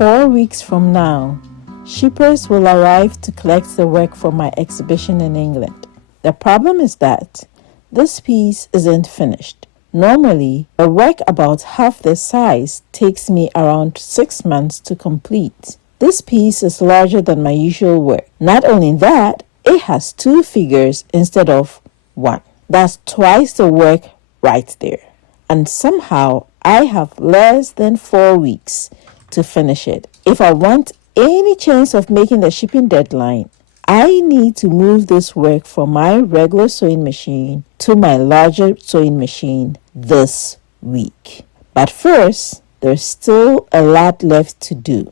4 weeks from now, shippers will arrive to collect the work for my exhibition in England. The problem is that this piece isn't finished. Normally, a work about half this size takes me around 6 months to complete. This piece is larger than my usual work. Not only that, it has 2 figures instead of 1. That's twice the work right there. And somehow, I have less than 4 weeks to finish it. If I want any chance of making the shipping deadline, I need to move this work from my regular sewing machine to my larger sewing machine this week. But first, there's still a lot left to do.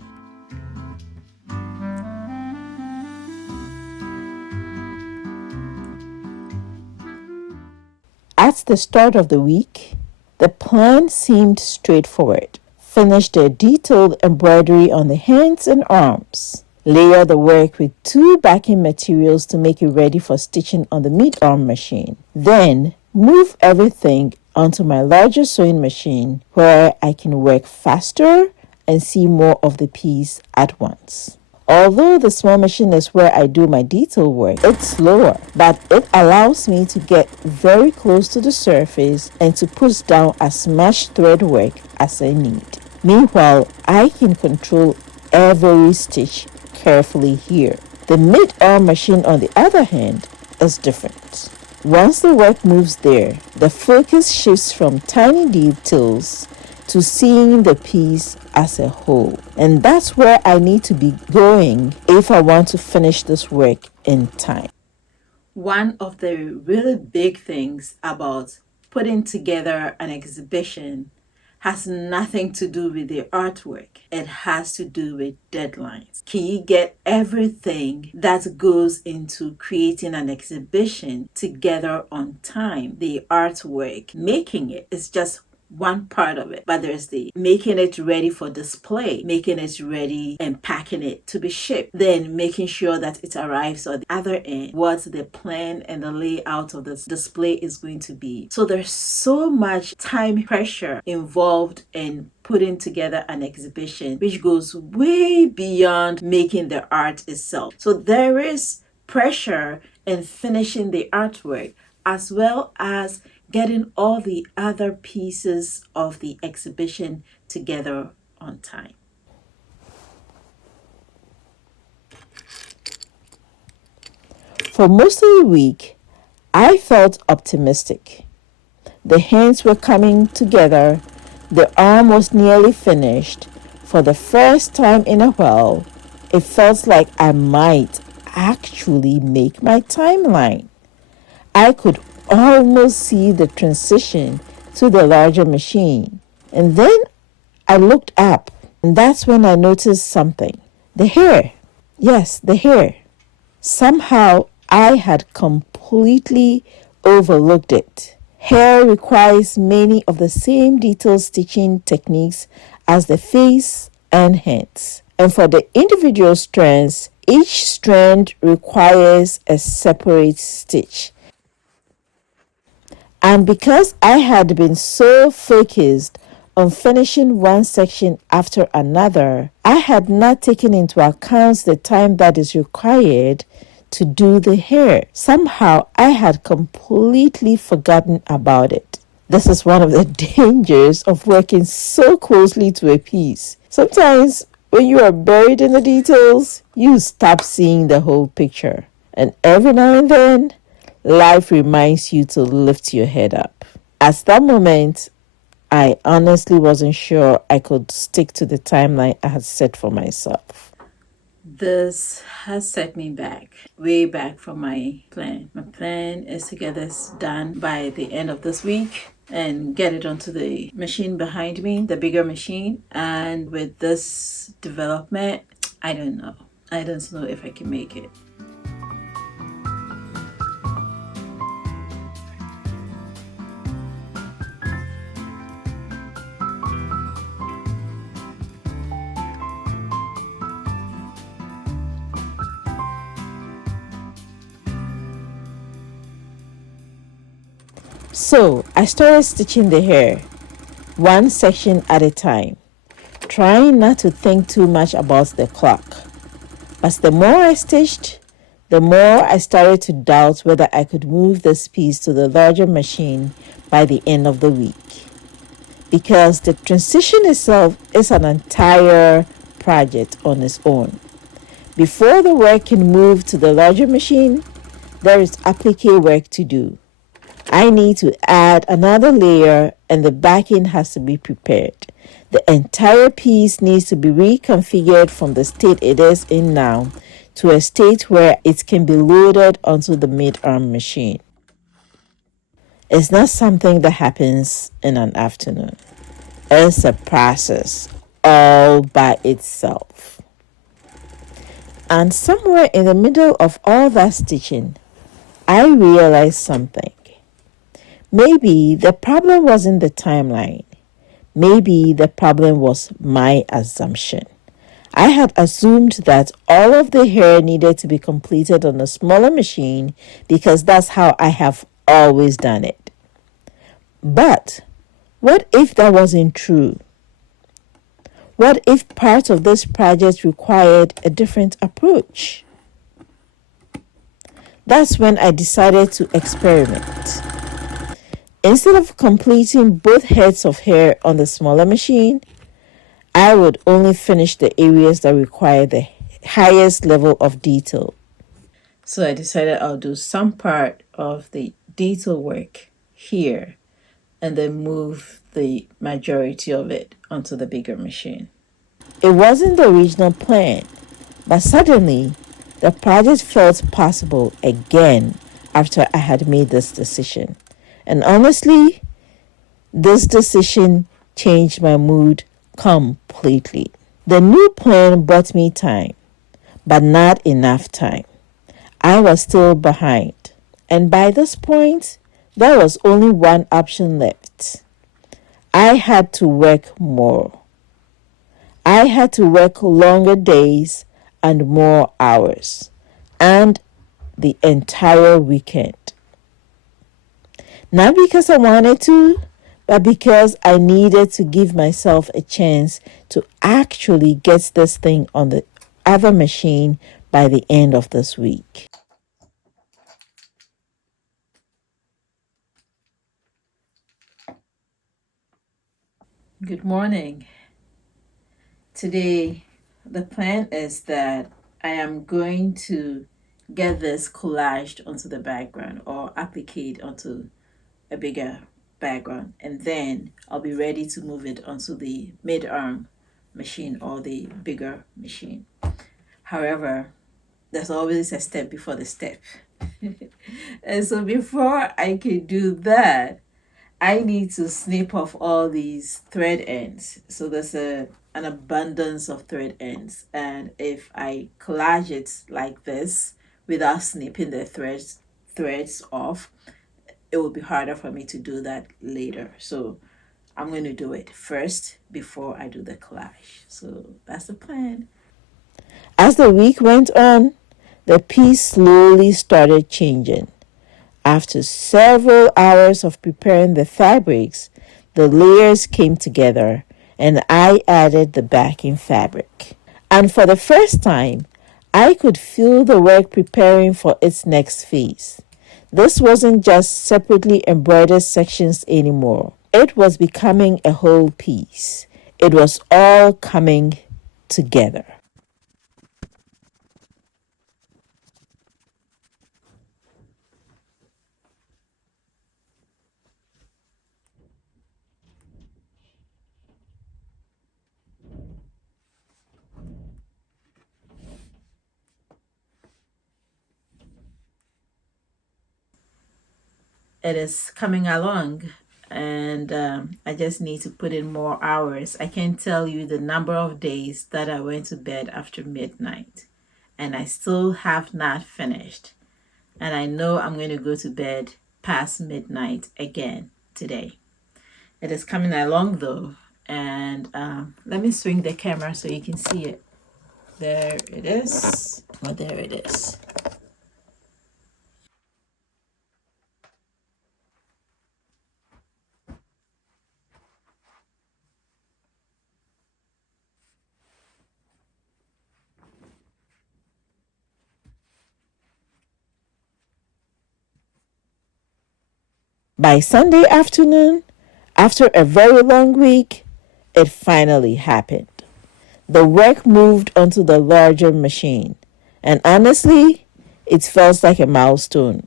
At the start of the week, the plan seemed straightforward. Finish the detailed embroidery on the hands and arms. Layer the work with 2 backing materials to make it ready for stitching on the mid-arm machine. Then, move everything onto my larger sewing machine where I can work faster and see more of the piece at once. Although the small machine is where I do my detail work, it's slower, but it allows me to get very close to the surface and to push down as much thread work as I need. Meanwhile, I can control every stitch carefully here. The mid-arm machine, on the other hand, is different. Once the work moves there, the focus shifts from tiny details to seeing the piece as a whole. And that's where I need to be going if I want to finish this work in time. One of the really big things about putting together an exhibition has nothing to do with the artwork. It has to do with deadlines. Can you get everything that goes into creating an exhibition together on time? The artwork, making it, is just one part of it, but there's the making it ready for display, making it ready and packing it to be shipped, then making sure that it arrives at the other end, what the plan and the layout of this display is going to be. So there's so much time pressure involved in putting together an exhibition, which goes way beyond making the art itself. So there is pressure in finishing the artwork as well as getting all the other pieces of the exhibition together on time. For most of the week, I felt optimistic. The hands were coming together, the arm was nearly finished. For the first time in a while, it felt like I might actually make my timeline. I could almost see the transition to the larger machine. And then I looked up, and that's when I noticed something. The hair. Yes, the hair. Somehow I had completely overlooked it. Hair requires many of the same detailed stitching techniques as the face and hands. And for the individual strands, each strand requires a separate stitch. And because I had been so focused on finishing one section after another, I had not taken into account the time that is required to do the hair. Somehow, I had completely forgotten about it. This is one of the dangers of working so closely to a piece. Sometimes, when you are buried in the details, you stop seeing the whole picture. And every now and then, life reminds you to lift your head up. At that moment, I honestly wasn't sure I could stick to the timeline I had set for myself. This has set me back, way back from my plan. My plan is to get this done by the end of this week and get it onto the machine behind me, the bigger machine. And with this development, I don't know. I don't know if I can make it. So I started stitching the hair, one section at a time, trying not to think too much about the clock. But the more I stitched, the more I started to doubt whether I could move this piece to the larger machine by the end of the week. Because the transition itself is an entire project on its own. Before the work can move to the larger machine, there is applique work to do. I need to add another layer and the backing has to be prepared. The entire piece needs to be reconfigured from the state it is in now to a state where it can be loaded onto the mid-arm machine. It's not something that happens in an afternoon. It's a process all by itself. And somewhere in the middle of all that stitching, I realized something. Maybe the problem wasn't the timeline. Maybe the problem was my assumption. I had assumed that all of the hair needed to be completed on a smaller machine because that's how I have always done it. But what if that wasn't true? What if part of this project required a different approach? That's when I decided to experiment. Instead of completing both heads of hair on the smaller machine, I would only finish the areas that require the highest level of detail. So I decided I'll do some part of the detail work here and then move the majority of it onto the bigger machine. It wasn't the original plan, but suddenly the project felt possible again after I had made this decision. And honestly, this decision changed my mood completely. The new plan bought me time, but not enough time. I was still behind. And by this point, there was only one option left. I had to work more. I had to work longer days and more hours, and the entire weekend. Not because I wanted to, but because I needed to give myself a chance to actually get this thing on the other machine by the end of this week. Good morning. Today, the plan is that I am going to get this collaged onto the background or appliqued onto a bigger background, and then I'll be ready to move it onto the mid-arm machine or the bigger machine. However, there's always a step before the step. And so before I could do that, I need to snip off all these thread ends. So there's an abundance of thread ends. And if I collage it like this without snipping the threads off, it will be harder for me to do that later. So I'm going to do it first before I do the collage. So that's the plan. As the week went on, the piece slowly started changing. After several hours of preparing the fabrics, the layers came together and I added the backing fabric. And for the first time, I could feel the work preparing for its next phase. This wasn't just separately embroidered sections anymore. It was becoming a whole piece. It was all coming together. It is coming along, and I just need to put in more hours. I can't tell you the number of days that I went to bed after midnight, and I still have not finished. And I know I'm going to go to bed past midnight again today. It is coming along though, and let me swing the camera so you can see it. There it is. Oh, there it is. By Sunday afternoon, after a very long week, it finally happened. The work moved onto the larger machine, and honestly, it feels like a milestone.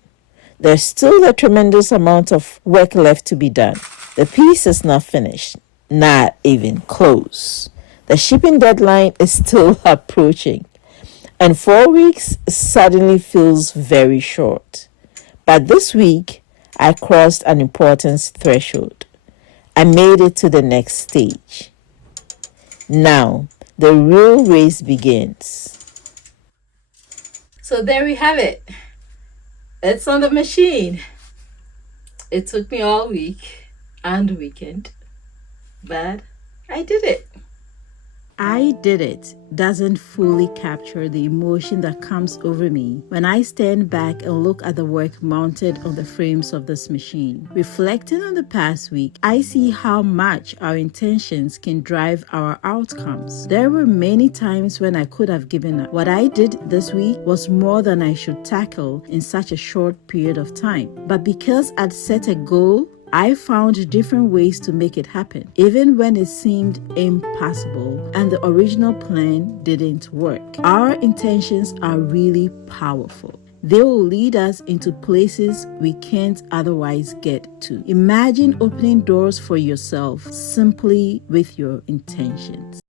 There's still a tremendous amount of work left to be done. The piece is not finished, not even close. The shipping deadline is still approaching, and 4 weeks suddenly feels very short. But this week, I crossed an important threshold. I made it to the next stage. Now, the real race begins. So there we have it. It's on the machine. It took me all week and weekend, but I did it. I did it doesn't fully capture the emotion that comes over me when I stand back and look at the work mounted on the frames of this machine. Reflecting on the past week, I see how much our intentions can drive our outcomes. There were many times when I could have given up. What I did this week was more than I should tackle in such a short period of time. But because I'd set a goal, I found different ways to make it happen, even when it seemed impossible and the original plan didn't work. Our intentions are really powerful. They will lead us into places we can't otherwise get to. Imagine opening doors for yourself simply with your intentions.